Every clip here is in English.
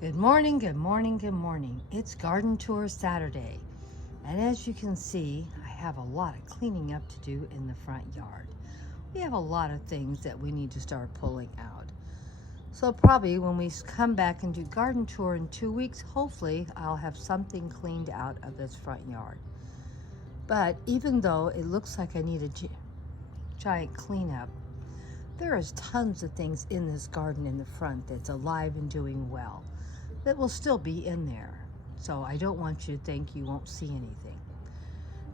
Good morning, good morning, good morning. It's Garden Tour Saturday. And as you can see, I have a lot of cleaning up to do in the front yard. We have a lot of things that we need to start pulling out. So probably when we come back and do Garden Tour in 2 weeks, hopefully I'll have something cleaned out of this front yard. But even though it looks like I need a giant cleanup, there is tons of things in this garden in the front that's alive and doing well that will still be in there. So I don't want you to think you won't see anything.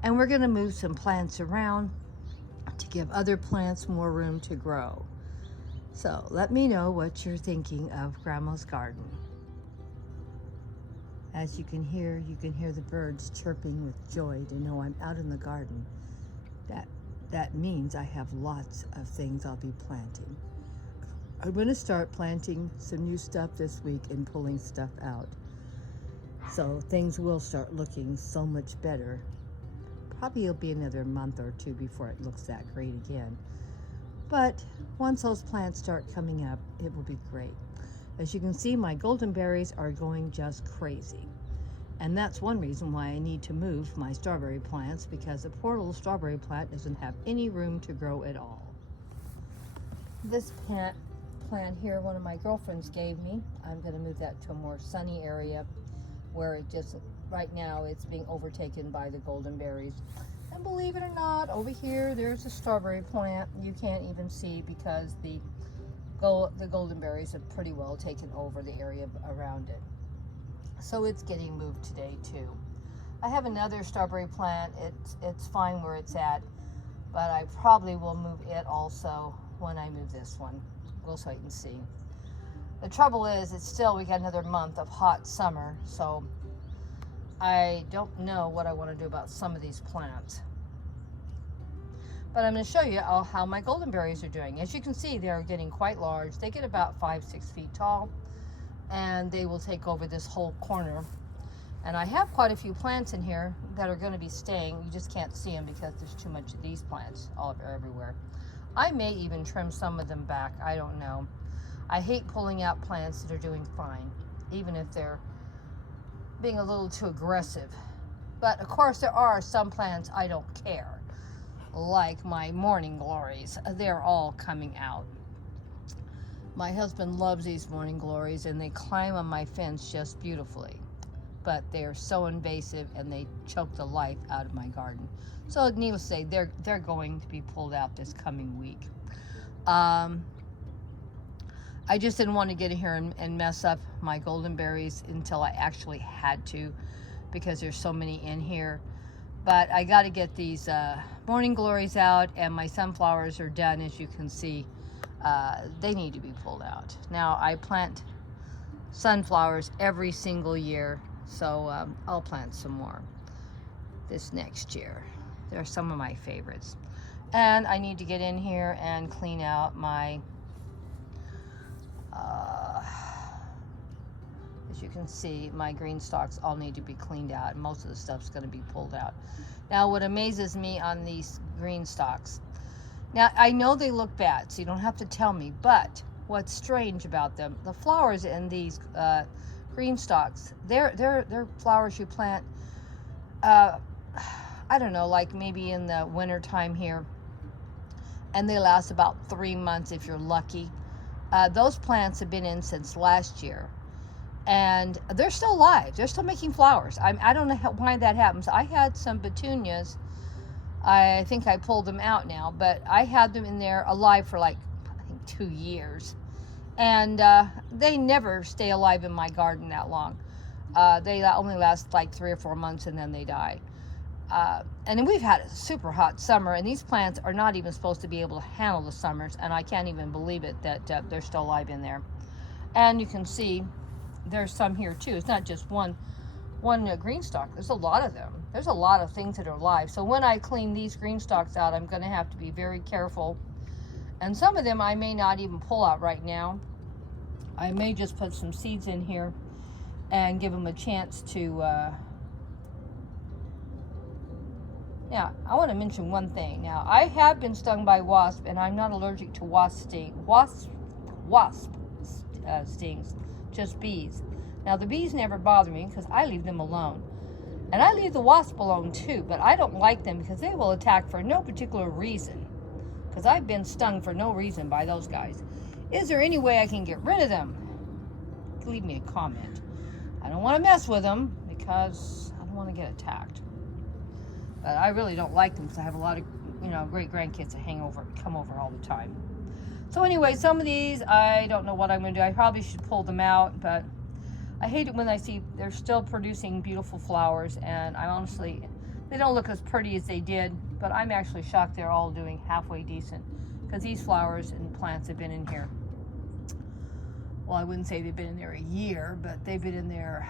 And we're going to move some plants around to give other plants more room to grow. So let me know what you're thinking of Grandma's garden. As you can hear the birds chirping with joy to know I'm out in the garden. That means I have lots of things I'll be planting. I'm going to start planting some new stuff this week and pulling stuff out. So things will start looking so much better. Probably it'll be another month or two before it looks that great again. But once those plants start coming up, it will be great. As you can see, my golden berries are going just crazy. And that's one reason why I need to move my strawberry plants, because the poor little strawberry plant doesn't have any room to grow at all. This plant here, one of my girlfriends gave me. I'm going to move that to a more sunny area where it just, right now, it's being overtaken by the golden berries. And believe it or not, over here, there's a strawberry plant you can't even see because the golden berries have pretty well taken over the area around it. So it's getting moved today too. I have another strawberry plant. It's fine where it's at, but I probably will move it also when I move this one. We'll wait and see. The trouble is, we got another month of hot summer, so I don't know what I want to do about some of these plants. But I'm going to show you how my golden berries are doing. As you can see, they're getting quite large. They get about 5-6 feet tall, and they will take over this whole corner. And I have quite a few plants in here that are going to be staying. You just can't see them because there's too much of these plants everywhere. I may even trim some of them back. I don't know. I hate pulling out plants that are doing fine, even if they're being a little too aggressive. But of course, there are some plants I don't care, like my morning glories. They're all coming out. My husband loves these morning glories, and they climb on my fence just beautifully. But they are so invasive, and they choke the life out of my garden. So needless to say, they're going to be pulled out this coming week. I just didn't want to get in here and mess up my golden berries until I actually had to, because there's so many in here. But I got to get these morning glories out, and my sunflowers are done. As you can see, they need to be pulled out. Now, I plant sunflowers every single year, so I'll plant some more this next year. They're some of my favorites. And I need to get in here and clean out my, as you can see, my green stalks all need to be cleaned out. Most of the stuff's going to be pulled out. Now, what amazes me on these green stalks, now I know they look bad, so you don't have to tell me, but what's strange about them, the flowers in these green stalks, they're flowers you plant, I don't know, like maybe in the winter time here, and they last about 3 months if you're lucky. Those plants have been in since last year, and they're still alive. They're still making flowers. I don't know why that happens. I had some petunias. I think I pulled them out now, but I had them in there alive for like, I think 2 years. And they never stay alive in my garden that long. They only last like 3 or 4 months, and then they die. And then we've had a super hot summer, and these plants are not even supposed to be able to handle the summers, and I can't even believe it that they're still alive in there. And you can see there's some here too. It's not just one green stalk. There's a lot of them. There's a lot of things that are alive. So when I clean these green stalks out, I'm going to have to be very careful. And some of them I may not even pull out right now. I may just put some seeds in here and give them a chance to Now, I want to mention one thing. Now, I have been stung by wasp, and I'm not allergic to wasp stings, just bees. Now the bees never bother me because I leave them alone. And I leave the wasp alone too, but I don't like them because they will attack for no particular reason. Because I've been stung for no reason by those guys. Is there any way I can get rid of them? Leave me a comment. I don't want to mess with them because I don't want to get attacked. But I really don't like them because I have a lot of, great grandkids that come over all the time. So anyway, some of these, I don't know what I'm going to do. I probably should pull them out, but I hate it when I see they're still producing beautiful flowers, and I honestly, they don't look as pretty as they did, but I'm actually shocked they're all doing halfway decent because these flowers and plants have been in here. Well, I wouldn't say they've been in there a year, but they've been in there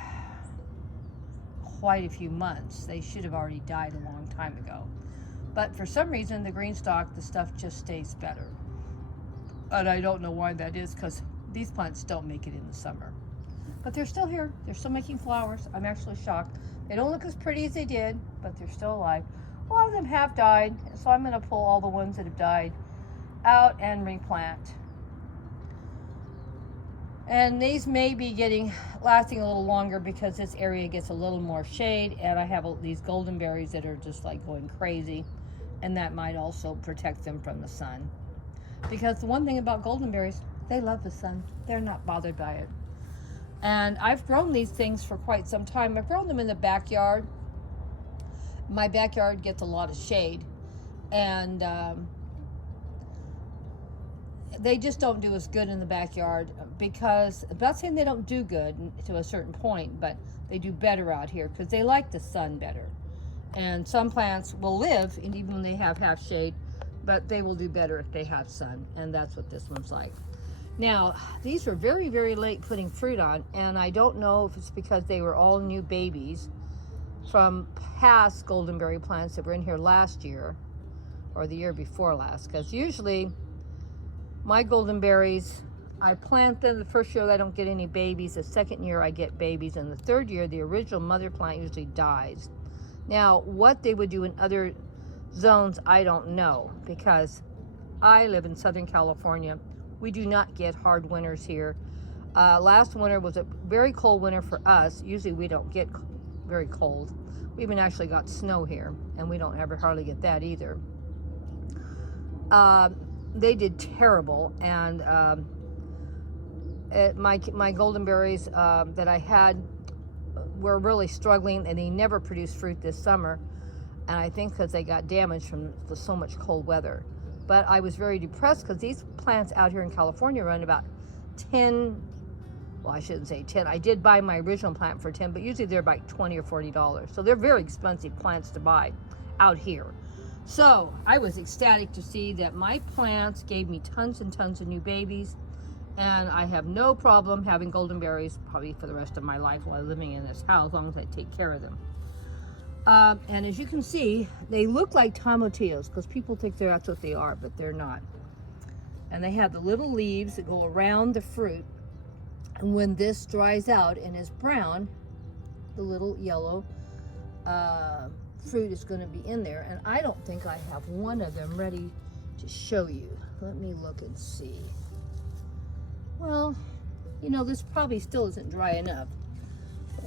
quite a few months. They should have already died a long time ago. But for some reason, the green stalk, the stuff just stays better. And I don't know why that is, because these plants don't make it in the summer. But they're still here. They're still making flowers. I'm actually shocked. They don't look as pretty as they did, but they're still alive. A lot of them have died, so I'm going to pull all the ones that have died out and replant. And these may be lasting a little longer because this area gets a little more shade, and I have these golden berries that are just like going crazy, and that might also protect them from the sun. Because the one thing about golden berries, they love the sun. They're not bothered by it. And I've grown these things for quite some time. I've grown them in the backyard. My backyard gets a lot of shade, and they just don't do as good in the backyard because, I'm not saying they don't do good to a certain point, but they do better out here because they like the sun better. And some plants will live, and even when they have half shade, but they will do better if they have sun, and that's what this one's like. Now, these were very, very late putting fruit on, and I don't know if it's because they were all new babies from past goldenberry plants that were in here last year or the year before last, because usually my goldenberries, I plant them the first year I don't get any babies, the second year I get babies, and the third year the original mother plant usually dies. Now, what they would do in other zones, I don't know, because I live in Southern California. We do not get hard winters here. Last winter was a very cold winter for us. Usually we don't get very cold. We even actually got snow here, and we don't ever hardly get that either. They did terrible, and my goldenberries that I had were really struggling, and they never produced fruit this summer, and I think because they got damaged from so much cold weather. But I was very depressed because these plants out here in California run about 10, well, I shouldn't say 10. I did buy my original plant for 10, but usually they're about $20 or $40. So they're very expensive plants to buy out here. So I was ecstatic to see that my plants gave me tons and tons of new babies, and I have no problem having goldenberries probably for the rest of my life while I'm living in this house, as long as I take care of them. And as you can see, they look like tomatillos because people think that's what they are, but they're not. And they have the little leaves that go around the fruit. And when this dries out and is brown, the little yellow fruit is going to be in there. And I don't think I have one of them ready to show you. Let me look and see. Well, this probably still isn't dry enough.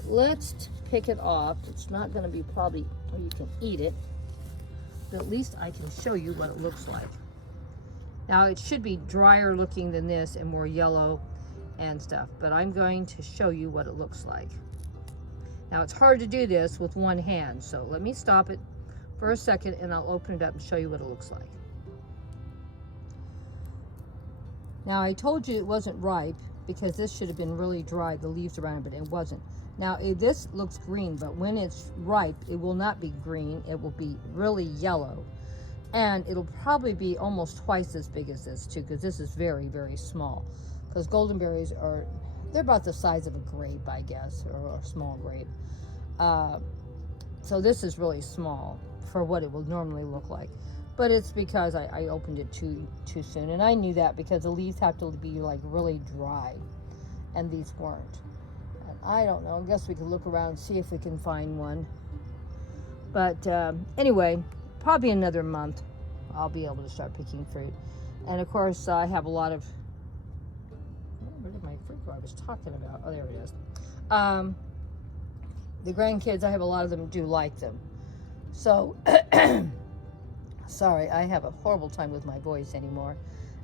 Let's pick it off. It's not going to be probably where you can eat it, but at least I can show you what it looks like. Now, it should be drier looking than this and more yellow and stuff, but I'm going to show you what it looks like. Now, it's hard to do this with one hand, so let me stop it for a second and I'll open it up and show you what it looks like. Now, I told you it wasn't ripe because this should have been really dry, the leaves around it, but it wasn't. Now, this looks green, but when it's ripe, it will not be green. It will be really yellow. And it'll probably be almost twice as big as this, too, because this is very, very small. Because goldenberries they're about the size of a grape, I guess, or a small grape. So this is really small for what it will normally look like. But it's because I opened it too soon. And I knew that because the leaves have to be, like, really dry. And these weren't. I don't know. I guess we could look around and see if we can find one. But anyway, probably another month I'll be able to start picking fruit. And of course, I have a lot of... Where did my fruit go I was talking about? Oh, there it is. The grandkids, I have a lot of them do like them. So, sorry, I have a horrible time with my voice anymore.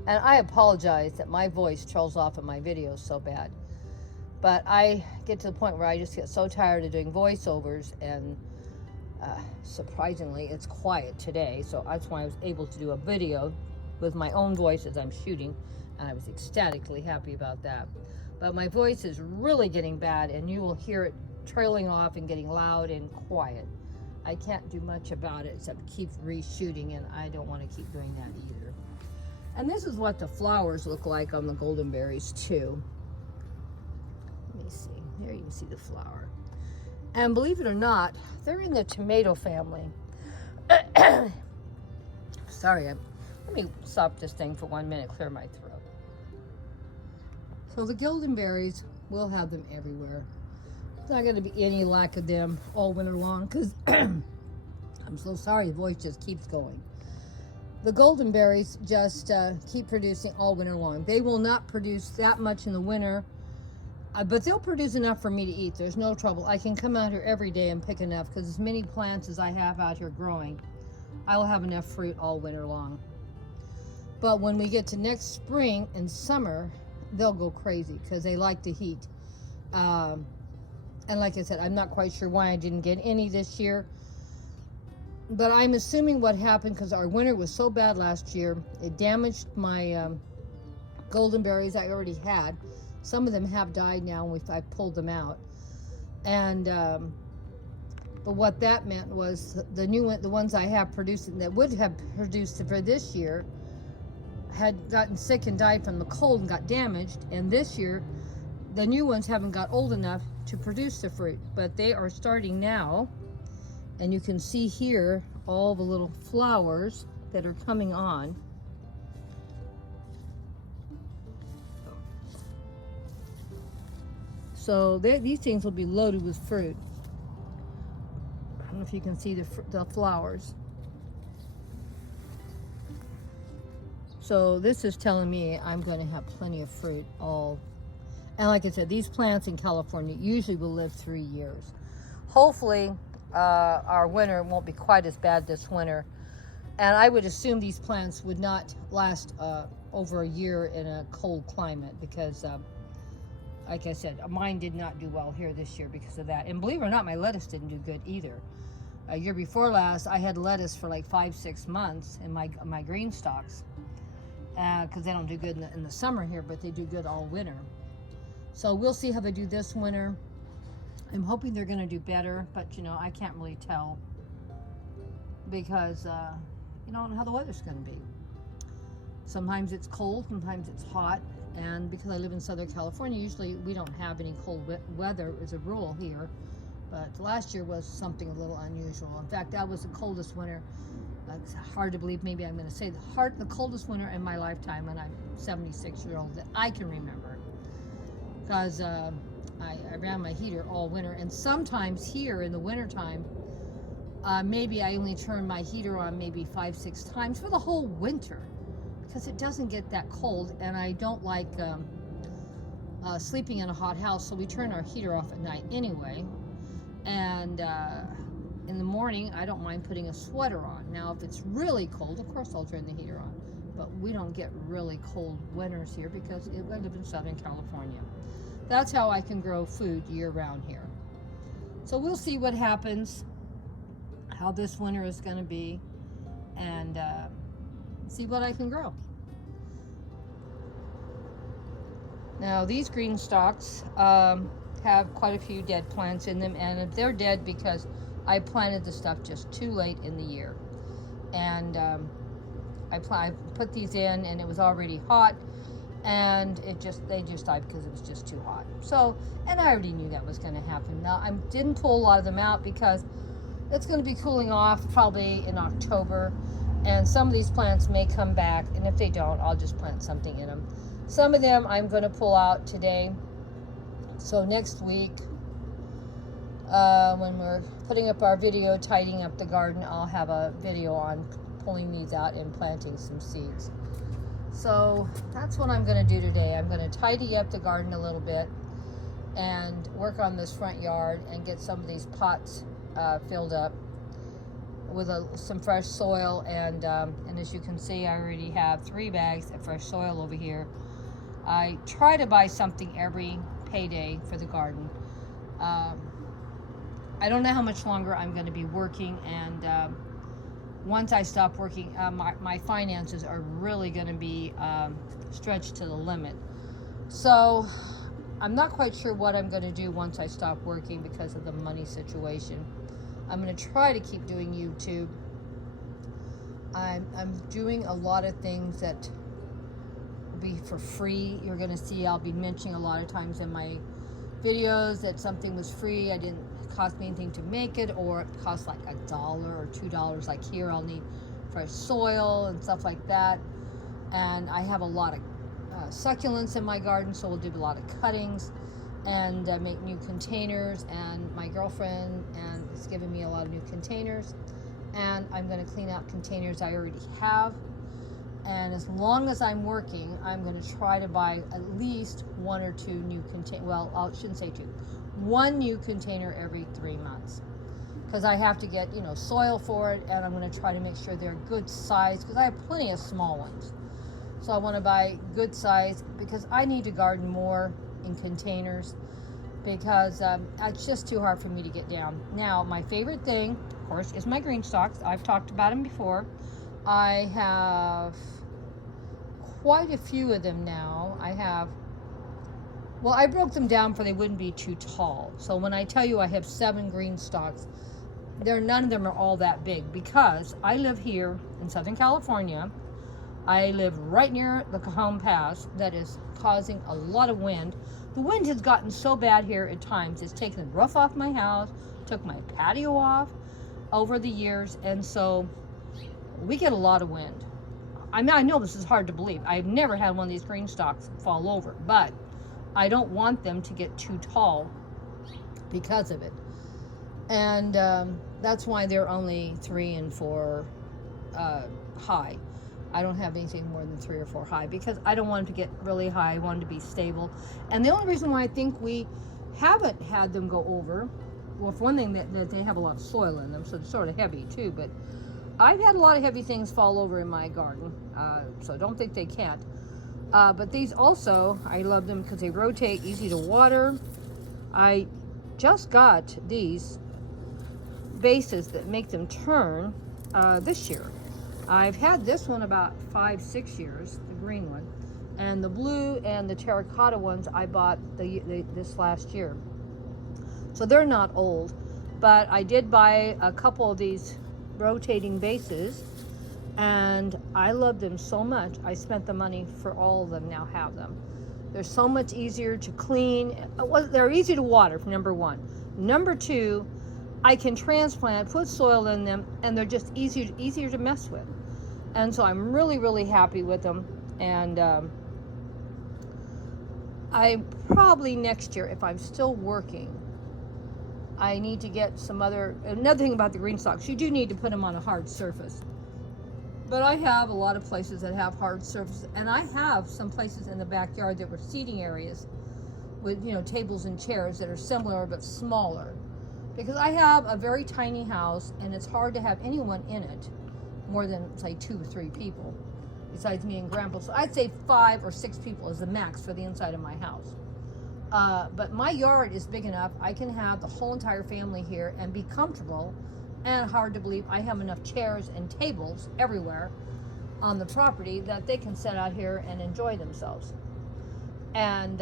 And I apologize that my voice trolls off in my videos so bad. But I get to the point where I just get so tired of doing voiceovers, and surprisingly, it's quiet today. So that's why I was able to do a video with my own voice as I'm shooting, and I was ecstatically happy about that. But my voice is really getting bad, and you will hear it trailing off and getting loud and quiet. I can't do much about it except keep reshooting, and I don't want to keep doing that either. And this is what the flowers look like on the golden berries too. Let me see. There you can see the flower. And believe it or not, they're in the tomato family. Sorry, let me stop this thing for 1 minute, clear my throat. So the golden berries, we'll have them everywhere. There's not going to be any lack of them all winter long, because I'm so sorry, the voice just keeps going. The golden berries just keep producing all winter long. They will not produce that much in the winter, but they'll produce enough for me to eat. There's no trouble. I can come out here every day and pick enough, because as many plants as I have out here growing, I will have enough fruit all winter long. But when we get to next spring and summer, they'll go crazy because they like the heat. And like I said, I'm not quite sure why I didn't get any this year. But I'm assuming what happened, because our winter was so bad last year, it damaged my golden berries I already had. Some of them have died now, and I pulled them out. And but what that meant was the ones I have produced that would have produced for this year had gotten sick and died from the cold and got damaged. And this year, the new ones haven't got old enough to produce the fruit, but they are starting now. And you can see here all the little flowers that are coming on. So these things will be loaded with fruit. I don't know if you can see the flowers. So this is telling me I'm going to have plenty of fruit all. And like I said, these plants in California usually will live 3 years. Hopefully, our winter won't be quite as bad this winter. And I would assume these plants would not last over a year in a cold climate, because like I said, mine did not do well here this year because of that. And believe it or not, my lettuce didn't do good either. A year before last, I had lettuce for like 5-6 months in my green stalks, because they don't do good in the summer here, but they do good all winter. So we'll see how they do this winter. I'm hoping they're going to do better, but I can't really tell, because you don't know how the weather's going to be. Sometimes it's cold, sometimes it's hot, and because I live in Southern California, usually we don't have any cold weather as a rule here. But last year was something a little unusual. In fact, that was the coldest winter. It's hard to believe, maybe I'm going to say the coldest winter in my lifetime, and I'm 76 years old, that I can remember. Because I ran my heater all winter, and sometimes here in the wintertime, maybe I only turn my heater on maybe 5-6 times for the whole winter, because it doesn't get that cold, and I don't like sleeping in a hot house, so we turn our heater off at night anyway. And in the morning, I don't mind putting a sweater on. Now, if it's really cold, of course I'll turn the heater on, but we don't get really cold winters here because I live in Southern California. That's how I can grow food year-round here. So we'll see what happens, how this winter is going to be, and see what I can grow. Now, these green stalks have quite a few dead plants in them, and they're dead because I planted the stuff just too late in the year. And I put these in, and it was already hot, and they just died because it was just too hot. So, and I already knew that was going to happen. Now, I didn't pull a lot of them out because it's going to be cooling off probably in October, and some of these plants may come back, and if they don't, I'll just plant something in them. Some of them I'm going to pull out today. So next week, when we're putting up our video tidying up the garden, I'll have a video on pulling these out and planting some seeds. So that's what I'm going to do today. I'm going to tidy up the garden a little bit, and work on this front yard and get some of these pots filled up with some fresh soil. And as you can see, I already have 3 bags of fresh soil over here. I try to buy something every payday for the garden. I don't know how much longer I'm going to be working, and once I stop working, my finances are really going to be stretched to the limit. So I'm not quite sure what I'm going to do once I stop working because of the money situation. I'm going to try to keep doing YouTube. I'm doing a lot of things that will be for free. You're going to see I'll be mentioning a lot of times in my videos that something was free. It didn't cost me anything to make it, or it cost like $1 or $2. Like here, I'll need fresh soil and stuff like that. And I have a lot of succulents in my garden, so we'll do a lot of cuttings and make new containers. And my girlfriend is giving me a lot of new containers, and I'm going to clean out containers I already have. And as long as I'm working, I'm going to try to buy at least 1 or 2 new containers. Well, I shouldn't say 2. 1 new container every 3 months, because I have to get soil for it, and I'm going to try to make sure they're good size, because I have plenty of small ones. So I want to buy good size, because I need to garden more in containers, because it's just too hard for me to get down. Now, my favorite thing, of course, is my green stalks. I've talked about them before. I have quite a few of them now. I broke them down for they wouldn't be too tall. So when I tell you I have 7 green stalks, none of them are all that big, because I live here in Southern California. I live right near the Cajon Pass that is causing a lot of wind. The wind has gotten so bad here at times, it's taken the roof off my house, took my patio off over the years, and so we get a lot of wind. I mean, I know this is hard to believe. I've never had one of these green stalks fall over, but I don't want them to get too tall because of it. And that's why they're only 3 and 4 high. I don't have anything more than 3 or 4 high, because I don't want them to get really high. I want them to be stable. And the only reason why I think we haven't had them go over, well, for one thing, that they have a lot of soil in them, so they're sort of heavy too, but I've had a lot of heavy things fall over in my garden, so don't think they can't. But these also, I love them because they rotate, easy to water. I just got these bases that make them turn this year. I've had this one about 5-6 years, the green one, and the blue and the terracotta ones I bought this last year. So they're not old, but I did buy a couple of these rotating bases, and I love them so much. I spent the money for all of them, now have them. They're so much easier to clean. They're easy to water, number 1. Number 2, I can transplant, put soil in them, and they're just easier to mess with. And so I'm really, really happy with them. And I probably next year, if I'm still working, I need to get another thing about the green stalks, you do need to put them on a hard surface. But I have a lot of places that have hard surfaces, and I have some places in the backyard that were seating areas with, tables and chairs that are similar but smaller. Because I have a very tiny house, and it's hard to have anyone in it more than, say, 2 or 3 people, besides me and Grandpa. So I'd say 5 or 6 people is the max for the inside of my house. But my yard is big enough, I can have the whole entire family here and be comfortable. And hard to believe, I have enough chairs and tables everywhere on the property that they can sit out here and enjoy themselves. And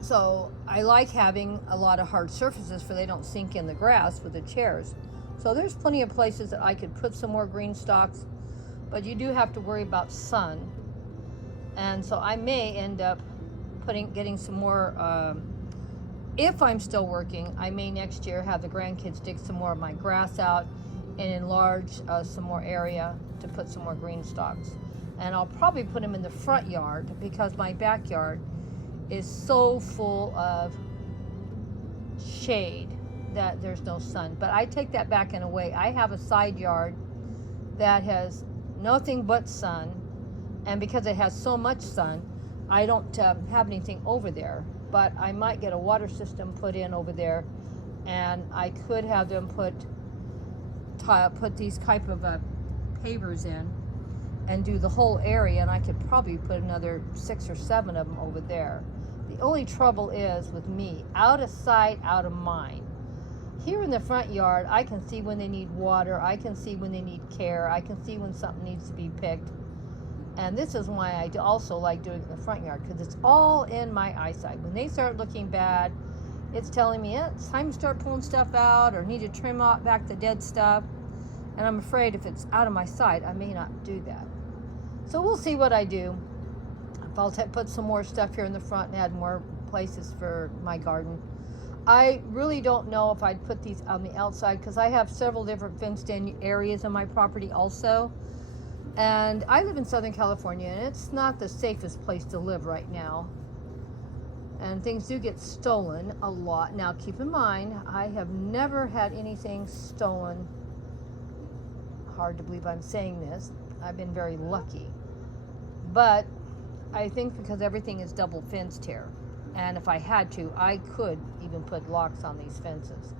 so I like having a lot of hard surfaces so they don't sink in the grass with the chairs. So there's plenty of places that I could put some more green stalks, but you do have to worry about sun. And so I may end up getting some more, if I'm still working, I may next year have the grandkids dig some more of my grass out and enlarge some more area to put some more green stalks. And I'll probably put them in the front yard, because my backyard is so full of shade that there's no sun. But I take that back in a way. I have a side yard that has nothing but sun, and because it has so much sun, I don't have anything over there, but I might get a water system put in over there, and I could have them put these type of pavers in and do the whole area, and I could probably put another 6 or 7 of them over there. The only trouble is with me, out of sight, out of mind. Here in the front yard, I can see when they need water, I can see when they need care, I can see when something needs to be picked. And this is why I also like doing it in the front yard, because it's all in my eyesight. When they start looking bad, it's telling me, yeah, it's time to start pulling stuff out, or need to trim out back the dead stuff. And I'm afraid if it's out of my sight, I may not do that. So we'll see what I do. If I'll put some more stuff here in the front and add more places for my garden. I really don't know if I'd put these on the outside, because I have several different fenced-in areas on my property also. And I live in Southern California, and it's not the safest place to live right now. And things do get stolen a lot. Now, keep in mind, I have never had anything stolen. Hard to believe I'm saying this. I've been very lucky. But I think because everything is double fenced here, and if I had to, I could even put locks on these fences.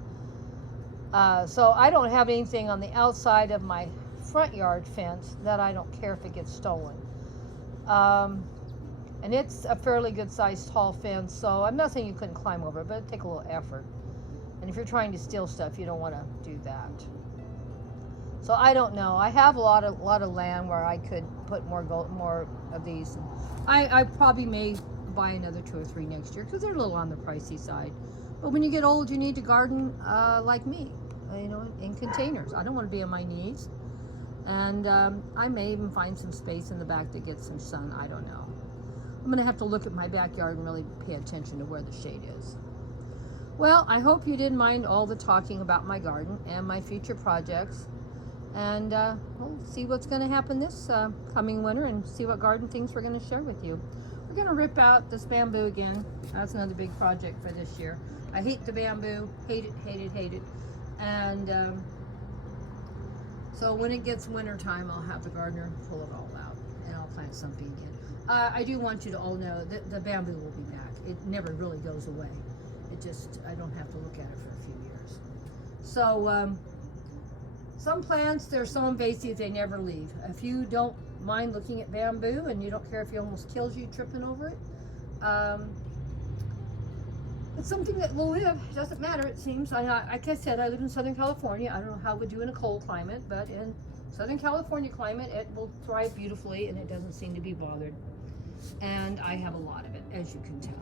So I don't have anything on the outside of my front yard fence that I don't care if it gets stolen. And it's a fairly good sized tall fence, so I'm not saying you couldn't climb over it, but it'd take a little effort. And if you're trying to steal stuff, you don't want to do that. So I don't know. I have a lot of land where I could put more of these. I probably may buy another 2 or 3 next year, because they're a little on the pricey side. But when you get old, you need to garden like me, in containers. I don't want to be on my knees. And I may even find some space in the back to get some sun. I don't know. I'm going to have to look at my backyard and really pay attention to where the shade is. Well, I hope you didn't mind all the talking about my garden and my future projects. And we'll see what's going to happen this coming winter, and see what garden things we're going to share with you. We're going to rip out this bamboo again. That's another big project for this year. I hate the bamboo. Hate it, hate it, hate it. And so when it gets winter time, I'll have the gardener pull it all out, and I'll plant something again. I do want you to all know that the bamboo will be back. It never really goes away. It just, I don't have to look at it for a few years. So some plants, they're so invasive they never leave. If you don't mind looking at bamboo, and you don't care if it almost kills you tripping over it, it's something that will live. It doesn't matter, it seems. Like I said, I live in Southern California. I don't know how it would do in a cold climate, but in Southern California climate, it will thrive beautifully, and it doesn't seem to be bothered. And I have a lot of it, as you can tell.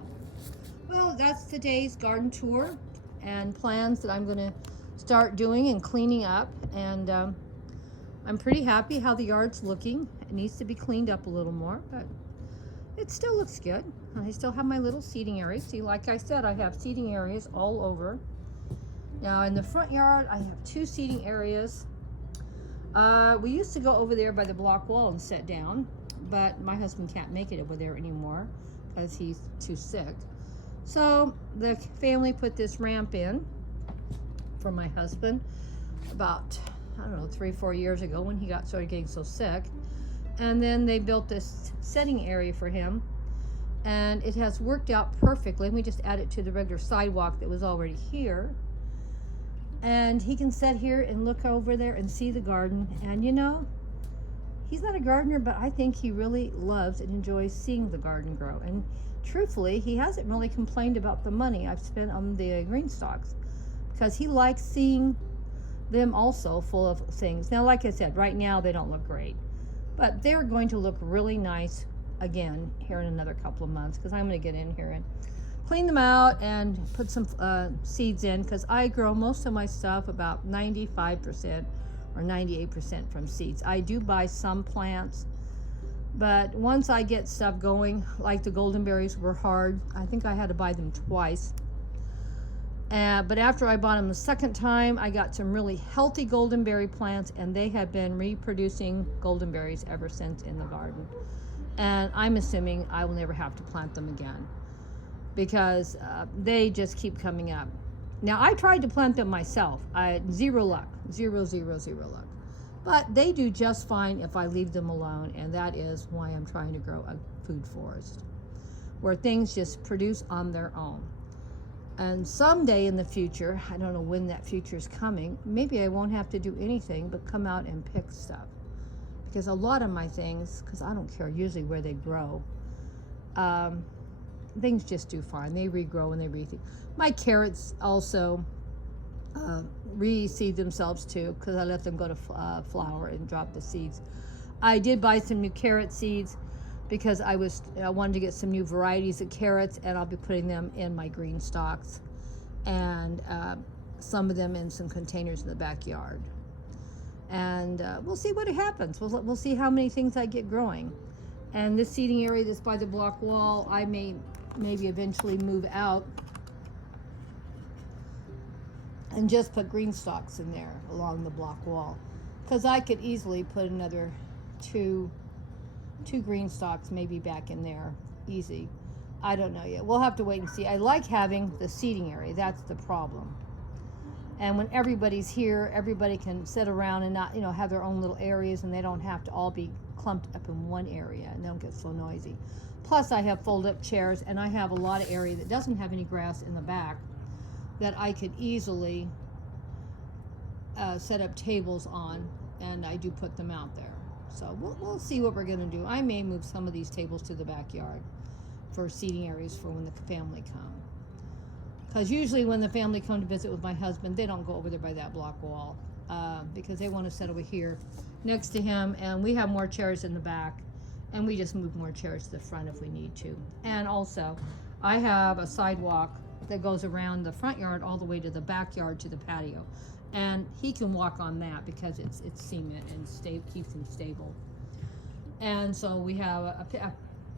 Well, that's today's garden tour and plans that I'm going to start doing and cleaning up. And I'm pretty happy how the yard's looking. It needs to be cleaned up a little more, but it still looks good. I still have my little seating areas. See, like I said, I have seating areas all over. Now in the front yard, I have 2 seating areas. We used to go over there by the block wall and sit down, but my husband can't make it over there anymore because he's too sick. So the family put this ramp in for my husband about, I don't know, 3 or 4 years ago when he started getting so sick. And then they built this setting area for him, and it has worked out perfectly. We just added to the regular sidewalk that was already here, and he can sit here and look over there and see the garden. And he's not a gardener, but I think he really loves and enjoys seeing the garden grow. And truthfully, he hasn't really complained about the money I've spent on the green stalks, because he likes seeing them also full of things. Now, like I said, right now they don't look great, but they're going to look really nice again here in another couple of months, because I'm going to get in here and clean them out and put some seeds in, because I grow most of my stuff about 95% or 98% from seeds. I do buy some plants, but once I get stuff going, like the golden berries were hard. I think I had to buy them twice. But after I bought them the second time, I got some really healthy golden berry plants, and they have been reproducing golden berries ever since in the garden. And I'm assuming I will never have to plant them again, because they just keep coming up. Now, I tried to plant them myself. Zero luck. Zero luck. But they do just fine if I leave them alone, and that is why I'm trying to grow a food forest. where things just produce on their own. And someday in the future, I don't know when that future is coming, maybe I won't have to do anything but come out and pick stuff. Because a lot of my things, because I don't care usually where they grow, things just do fine. They regrow and they reseed. My carrots also reseed themselves too, because I let them go to flower and drop the seeds. I did buy some new carrot seeds because I wanted to get some new varieties of carrots, and I'll be putting them in my green stalks, and some of them in some containers in the backyard. And we'll see what happens. We'll see how many things I get growing. And this seeding area that's by the block wall, I may maybe eventually move out and just put green stalks in there along the block wall, because I could easily put another two green stalks maybe back in there, easy. I don't know yet. We'll have to wait and see. I like having the seating area. That's the problem. And when everybody's here, everybody can sit around and not, have their own little areas, and they don't have to all be clumped up in one area and don't get so noisy. Plus, I have fold-up chairs, and I have a lot of area that doesn't have any grass in the back that I could easily set up tables on, and I do put them out there. So we'll see what we're going to do. I may move some of these tables to the backyard for seating areas for when the family come. Because usually when the family come to visit with my husband, they don't go over there by that block wall, because they want to sit over here next to him, and we have more chairs in the back, and we just move more chairs to the front if we need to. And also, I have a sidewalk that goes around the front yard all the way to the backyard to the patio. And he can walk on that because it's cement and keeps him stable. And so we have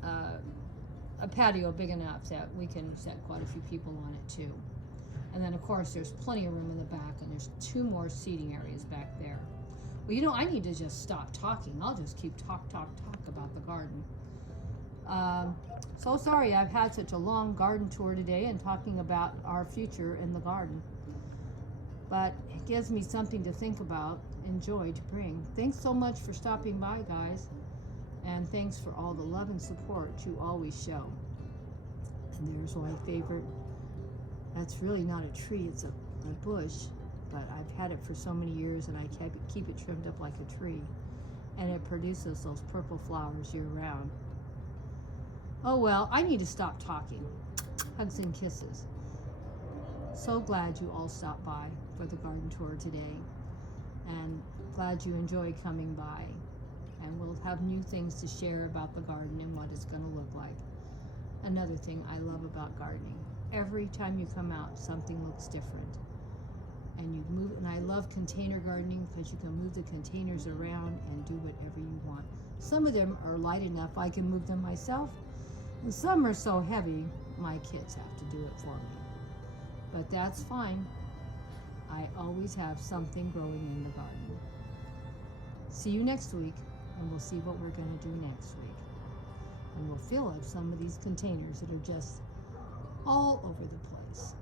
a patio big enough that we can set quite a few people on it too. And then of course there's plenty of room in the back, and there's 2 more seating areas back there. Well, I need to just stop talking. I'll just keep talk about the garden. So sorry I've had such a long garden tour today and talking about our future in the garden. But it gives me something to think about and joy to bring. Thanks so much for stopping by, guys. And thanks for all the love and support you always show. And there's my favorite. That's really not a tree, it's a bush. But I've had it for so many years, and I keep it trimmed up like a tree. And it produces those purple flowers year round. Oh well, I need to stop talking. Hugs and kisses. So glad you all stopped by for the garden tour today, and glad you enjoyed coming by. And we'll have new things to share about the garden and what it's going to look like. Another thing I love about gardening, every time you come out, something looks different. And you move, and I love container gardening because you can move the containers around and do whatever you want. Some of them are light enough I can move them myself, and some are so heavy my kids have to do it for me. But that's fine. I always have something growing in the garden. See you next week, and we'll see what we're going to do next week. And we'll fill up some of these containers that are just all over the place.